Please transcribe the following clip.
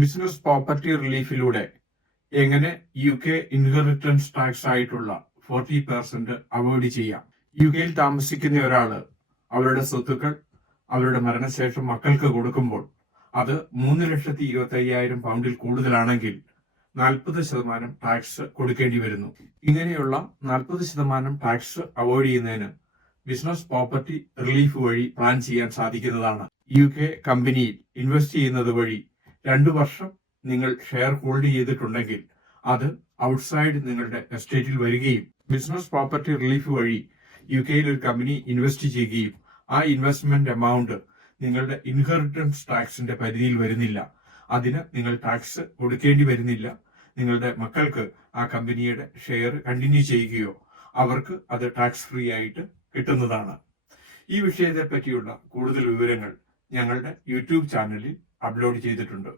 Business property റിലീഫിലൂടെ എങ്ങനെ UK inheritance tax ആയിട്ടുള്ള 40% avoid ചെയ്യാം. UK താമസിക്കുന്ന ഒരാള് അവരുടെ സ്വത്തുക്കൾ അവരുടെ മരണശേഷം മക്കൾക്ക് കൊടുക്കുമ്പോൾ അത് 3,25,000 പൗണ്ടിൽ കൂടുതലാണെങ്കിൽ 40% ടാക്സ് കൊടുക്കേണ്ടി വരുന്നു. ഇങ്ങനെയുള്ള 40% ടാക്സ് അവോയ്ഡ് ചെയ്യുന്നതിന് ബിസിനസ് പ്രോപ്പർട്ടി റിലീഫ് വഴി പ്ലാൻ ചെയ്യാൻ സാധിക്കുന്നതാണ്. UK കമ്പനിയിൽ ഇൻവെസ്റ്റ് ചെയ്യുന്നത് വഴി 2 വർഷം നിങ്ങൾ ഷെയർ ഹോൾഡ് ചെയ്തിട്ടുണ്ടെങ്കിൽ അത് ഔട്ട്സൈഡ് നിങ്ങളുടെ എസ്റ്റേറ്റിൽ വരികയും ബിസിനസ് പ്രോപ്പർട്ടി റിലീഫ് വഴി UK ഒരു കമ്പനി ഇൻവെസ്റ്റ് ചെയ്യുകയും ആ ഇൻവെസ്റ്റ്മെന്റ് എമൗണ്ട് നിങ്ങളുടെ ഇൻഹെറിറ്റൻസ് ടാക്സിന്റെ പരിധിയിൽ വരുന്നില്ല. അതിന് നിങ്ങൾ ടാക്സ് കൊടുക്കേണ്ടി വരുന്നില്ല. നിങ്ങളുടെ മക്കൾക്ക് ആ കമ്പനിയുടെ ഷെയർ കണ്ടിന്യൂ ചെയ്യുകയോ അവർക്ക് അത് ടാക്സ് ഫ്രീ ആയിട്ട് കിട്ടുന്നതാണ്. ഈ വിഷയത്തെ പറ്റിയുള്ള കൂടുതൽ വിവരങ്ങൾ ഞങ്ങളുടെ യൂട്യൂബ് ചാനലിൽ അപ്ലോഡ് ചെയ്തിട്ടുണ്ട്.